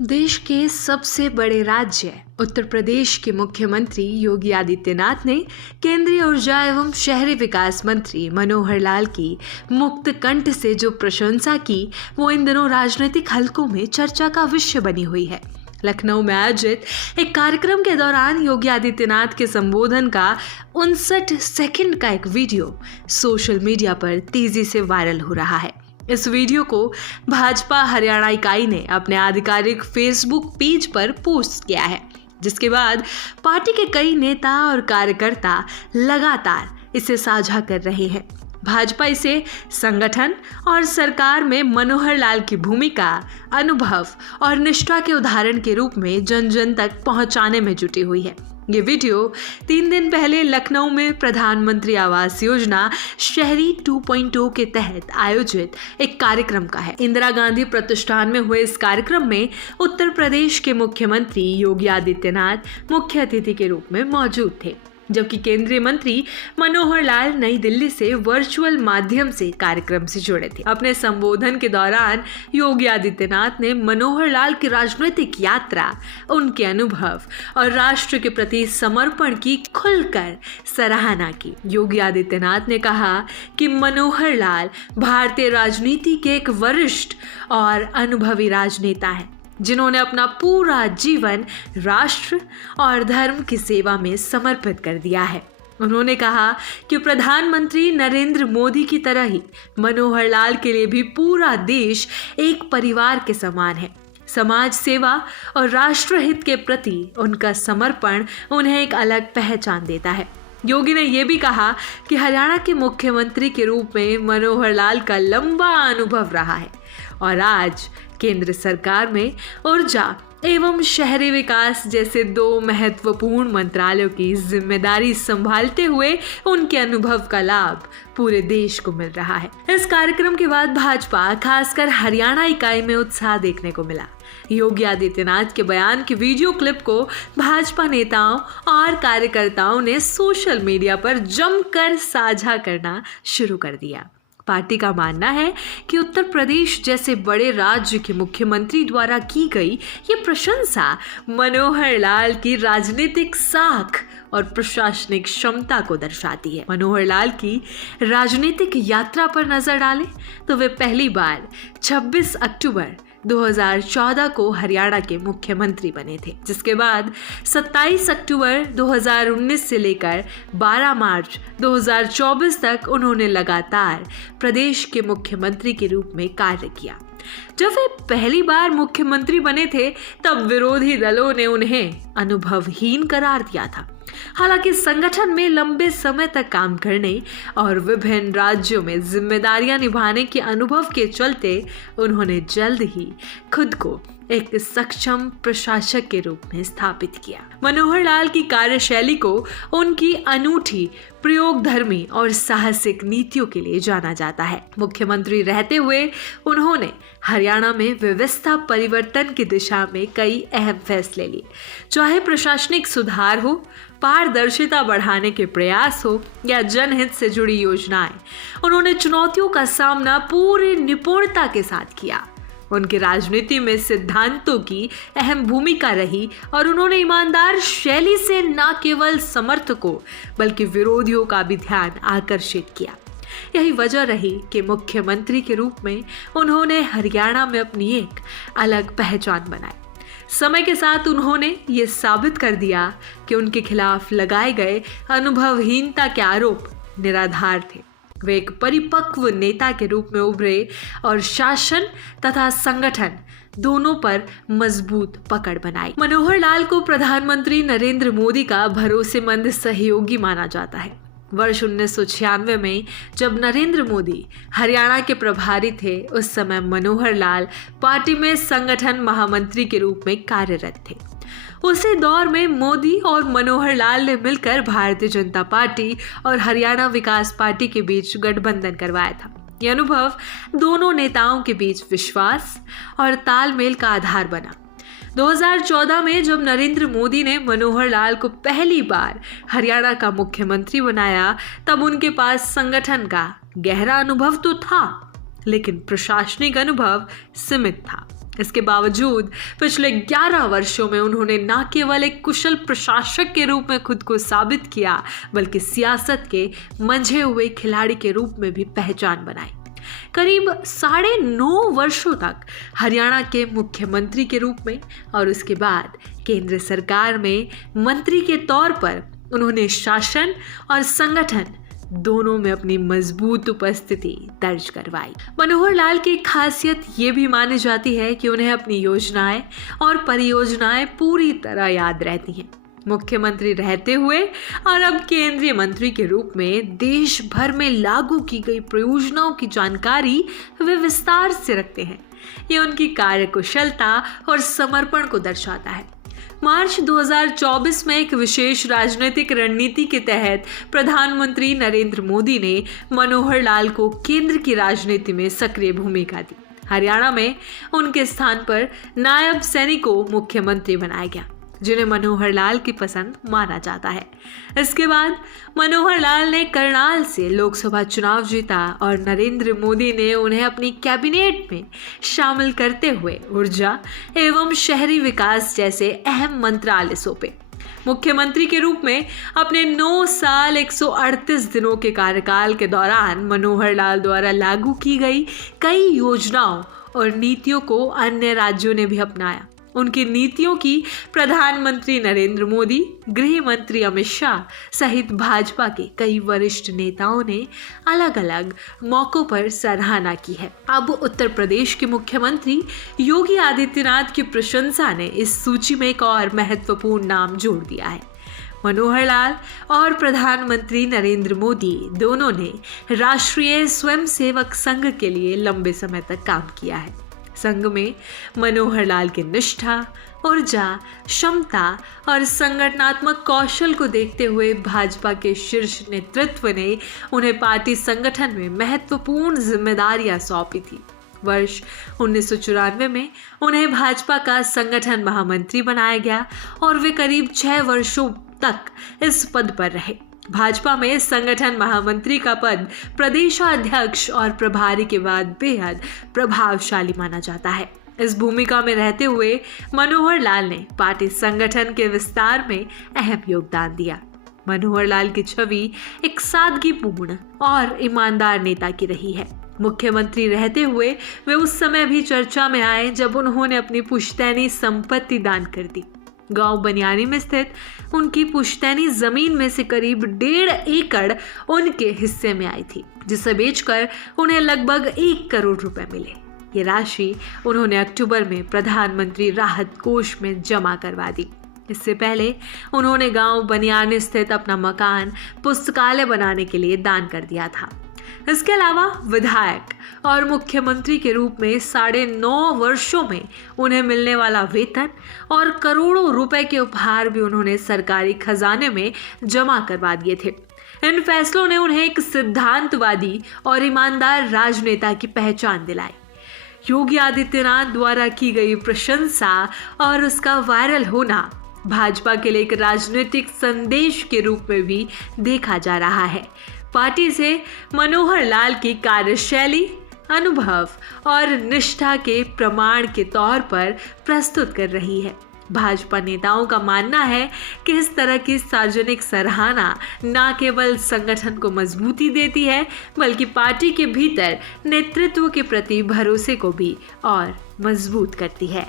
देश के सबसे बड़े राज्य उत्तर प्रदेश के मुख्यमंत्री योगी आदित्यनाथ ने केंद्रीय ऊर्जा एवं शहरी विकास मंत्री मनोहर लाल की मुक्त कंठ से जो प्रशंसा की वो इन दिनों राजनीतिक हलकों में चर्चा का विषय बनी हुई है। लखनऊ में आयोजित एक कार्यक्रम के दौरान योगी आदित्यनाथ के संबोधन का 59 सेकंड का एक वीडियो सोशल मीडिया पर तेजी से वायरल हो रहा है। इस वीडियो को भाजपा हरियाणा इकाई ने अपने आधिकारिक फेसबुक पेज पर पोस्ट किया है, जिसके बाद पार्टी के कई नेता और कार्यकर्ता लगातार इसे साझा कर रहे हैं। भाजपा इसे संगठन और सरकार में मनोहर लाल की भूमिका, अनुभव और निष्ठा के उदाहरण के रूप में जन जन तक पहुंचाने में जुटी हुई है। ये वीडियो 3 दिन पहले लखनऊ में प्रधानमंत्री आवास योजना शहरी 2.0 के तहत आयोजित एक कार्यक्रम का है। इंदिरा गांधी प्रतिष्ठान में हुए इस कार्यक्रम में उत्तर प्रदेश के मुख्यमंत्री योगी आदित्यनाथ मुख्य अतिथि के रूप में मौजूद थे, जबकि केंद्रीय मंत्री मनोहर लाल नई दिल्ली से वर्चुअल माध्यम से कार्यक्रम से जुड़े थे। अपने संबोधन के दौरान योगी आदित्यनाथ ने मनोहर लाल की राजनीतिक यात्रा, उनके अनुभव और राष्ट्र के प्रति समर्पण की खुलकर सराहना की। योगी आदित्यनाथ ने कहा कि मनोहर लाल भारतीय राजनीति के एक वरिष्ठ और अनुभवी राजनेता है, जिन्होंने अपना पूरा जीवन राष्ट्र और धर्म की सेवा में समर्पित कर दिया है। उन्होंने कहा कि प्रधानमंत्री नरेंद्र मोदी की तरह ही मनोहर लाल के लिए भी पूरा देश एक परिवार के समान है। समाज सेवा और राष्ट्रहित के प्रति उनका समर्पण उन्हें एक अलग पहचान देता है। योगी ने यह भी कहा कि हरियाणा के मुख्यमंत्री के रूप में मनोहर लाल का लंबा अनुभव रहा है और आज केंद्र सरकार में ऊर्जा एवं शहरी विकास जैसे 2 महत्वपूर्ण मंत्रालयों की जिम्मेदारी संभालते हुए उनके अनुभव का लाभ पूरे देश को मिल रहा है। इस कार्यक्रम के बाद भाजपा खासकर हरियाणा इकाई में उत्साह देखने को मिला। योगी आदित्यनाथ के बयान के वीडियो क्लिप को भाजपा नेताओं और कार्यकर्ताओं ने सोशल मीडिया पर जमकर साझा करना शुरू कर दिया। पार्टी का मानना है कि उत्तर प्रदेश जैसे बड़े राज्य के मुख्यमंत्री द्वारा की गई ये प्रशंसा मनोहर लाल की राजनीतिक साख और प्रशासनिक क्षमता को दर्शाती है। मनोहर लाल की राजनीतिक यात्रा पर नजर डालें तो वे पहली बार 26 अक्टूबर 2014 को हरियाणा के मुख्यमंत्री बने थे, जिसके बाद 27 अक्टूबर 2019 से लेकर 12 मार्च 2024 तक उन्होंने लगातार प्रदेश के मुख्यमंत्री के रूप में कार्य किया। जब वे पहली बार मुख्यमंत्री बने थे तब विरोधी दलों ने उन्हें अनुभवहीन करार दिया था। हालांकि संगठन में लंबे समय तक काम करने और विभिन्न राज्यों में जिम्मेदारियां निभाने के अनुभव के चलते उन्होंने जल्द ही खुद को एक सक्षम प्रशासक के रूप में स्थापित किया। मनोहर लाल की कार्यशैली को उनकी अनूठी प्रयोगधर्मी और साहसिक नीतियों के लिए जाना जाता है। मुख्यमंत्री रहते हुए उन्होंने हरियाणा में व्यवस्था परिवर्तन की दिशा में कई अहम फैसले लिए, चाहे प्रशासनिक सुधार हो, पारदर्शिता बढ़ाने के प्रयास हो या जनहित से जुड़ी योजनाएं। उन्होंने चुनौतियों का सामना पूरी निपुणता के साथ किया। उनकी राजनीति में सिद्धांतों की अहम भूमिका रही और उन्होंने ईमानदार शैली से न केवल समर्थकों बल्कि विरोधियों का भी ध्यान आकर्षित किया। यही वजह रही कि मुख्यमंत्री के रूप में उन्होंने हरियाणा में अपनी एक अलग पहचान बनाई। समय के साथ उन्होंने ये साबित कर दिया कि उनके खिलाफ लगाए गए अनुभवहीनता के आरोप निराधार थे। वे एक परिपक्व नेता के रूप में उभरे और शासन तथा संगठन दोनों पर मजबूत पकड़ बनाई। मनोहर लाल को प्रधानमंत्री नरेंद्र मोदी का भरोसेमंद सहयोगी माना जाता है। वर्ष 1996 में जब नरेंद्र मोदी हरियाणा के प्रभारी थे, उस समय मनोहर लाल पार्टी में संगठन महामंत्री के रूप में कार्यरत थे। उसी दौर में मोदी और मनोहर लाल ने मिलकर भारतीय जनता पार्टी और हरियाणा विकास पार्टी के बीच गठबंधन करवाया था। यह अनुभव दोनों नेताओं के बीच विश्वास और तालमेल का आधार बना। 2014 में जब नरेंद्र मोदी ने मनोहर लाल को पहली बार हरियाणा का मुख्यमंत्री बनाया, तब उनके पास संगठन का गहरा अनुभव तो था, लेकिन प्रशासनिक अनुभव सीमित था। इसके बावजूद पिछले 11 वर्षों में उन्होंने न केवल एक कुशल प्रशासक के रूप में खुद को साबित किया, बल्कि सियासत के मंझे हुए खिलाड़ी के रूप में भी पहचान बनाई। करीब 9.5 वर्षों तक हरियाणा के मुख्यमंत्री के रूप में और उसके बाद केंद्र सरकार में मंत्री के तौर पर उन्होंने शासन और संगठन दोनों में अपनी मजबूत उपस्थिति दर्ज करवाई। मनोहर लाल की खासियत ये भी मानी जाती है कि उन्हें अपनी योजनाएं और परियोजनाएं पूरी तरह याद रहती हैं। मुख्यमंत्री रहते हुए और अब केंद्रीय मंत्री के रूप में देश भर में लागू की गई परियोजनाओं की जानकारी वे विस्तार से रखते हैं। ये उनकी कार्यकुशलता और समर्पण को दर्शाता है। मार्च 2024 में एक विशेष राजनीतिक रणनीति के तहत प्रधानमंत्री नरेंद्र मोदी ने मनोहर लाल को केंद्र की राजनीति में सक्रिय भूमिका दी। हरियाणा में उनके स्थान पर नायब सैनी को मुख्यमंत्री बनाया गया, जिन्हें मनोहर लाल की पसंद माना जाता है। इसके बाद मनोहर लाल ने करनाल से लोकसभा चुनाव जीता और नरेंद्र मोदी ने उन्हें अपनी कैबिनेट में शामिल करते हुए ऊर्जा एवं शहरी विकास जैसे अहम मंत्रालय सौंपे। मुख्यमंत्री के रूप में अपने 9 साल 138 दिनों के कार्यकाल के दौरान मनोहर लाल द्वारा लागू की गई कई योजनाओं और नीतियों को अन्य राज्यों ने भी अपनाया। उनकी नीतियों की प्रधानमंत्री नरेंद्र मोदी, गृह मंत्री अमित शाह सहित भाजपा के कई वरिष्ठ नेताओं ने अलग अलग मौकों पर सराहना की है। अब उत्तर प्रदेश के मुख्यमंत्री योगी आदित्यनाथ की प्रशंसा ने इस सूची में एक और महत्वपूर्ण नाम जोड़ दिया है। मनोहर लाल और प्रधानमंत्री नरेंद्र मोदी दोनों ने राष्ट्रीय स्वयंसेवक संघ के लिए लंबे समय तक काम किया है। संघ में मनोहर लाल की निष्ठा, ऊर्जा, क्षमता और संगठनात्मक कौशल को देखते हुए भाजपा के शीर्ष नेतृत्व ने उन्हें पार्टी संगठन में महत्वपूर्ण जिम्मेदारियां सौंपी थी। वर्ष 1994 में उन्हें भाजपा का संगठन महामंत्री बनाया गया और वे करीब 6 वर्षों तक इस पद पर रहे। भाजपा में संगठन महामंत्री का पद प्रदेशाध्यक्ष और प्रभारी के बाद बेहद प्रभावशाली माना जाता है। इस भूमिका में रहते हुए मनोहर लाल ने पार्टी संगठन के विस्तार में अहम योगदान दिया। मनोहर लाल की छवि एक सादगीपूर्ण और ईमानदार नेता की रही है। मुख्यमंत्री रहते हुए वे उस समय भी चर्चा में आए जब उन्होंने अपनी पुश्तैनी संपत्ति दान कर दी। गांव बनियानी में स्थित उनकी पुश्तैनी जमीन में से करीब 1.5 एकड़ उनके हिस्से में आई थी, जिसे बेचकर उन्हें लगभग 1 करोड़ रुपए मिले। ये राशि उन्होंने अक्टूबर में प्रधानमंत्री राहत कोष में जमा करवा दी। इससे पहले उन्होंने गांव बनियानी स्थित अपना मकान पुस्तकालय बनाने के लिए दान कर दिया था। इसके अलावा विधायक और मुख्यमंत्री के रूप में 9.5 वर्षों में उन्हें मिलने वाला वेतन और करोड़ों रुपए के उपहार भी उन्होंने सरकारी खजाने में जमा करवा दिए थे। इन फैसलों ने उन्हें एक सिद्धांतवादी और ईमानदार राजनेता की पहचान दिलाई। योगी आदित्यनाथ द्वारा की गई प्रशंसा और उसका वायरल होना भाजपा के लिए एक राजनीतिक संदेश के रूप में भी देखा जा रहा है। पार्टी से मनोहर लाल की कार्यशैली, अनुभव और निष्ठा के प्रमाण के तौर पर प्रस्तुत कर रही है। भाजपा नेताओं का मानना है कि इस तरह की सार्वजनिक सराहना न केवल संगठन को मजबूती देती है, बल्कि पार्टी के भीतर नेतृत्व के प्रति भरोसे को भी और मजबूत करती है।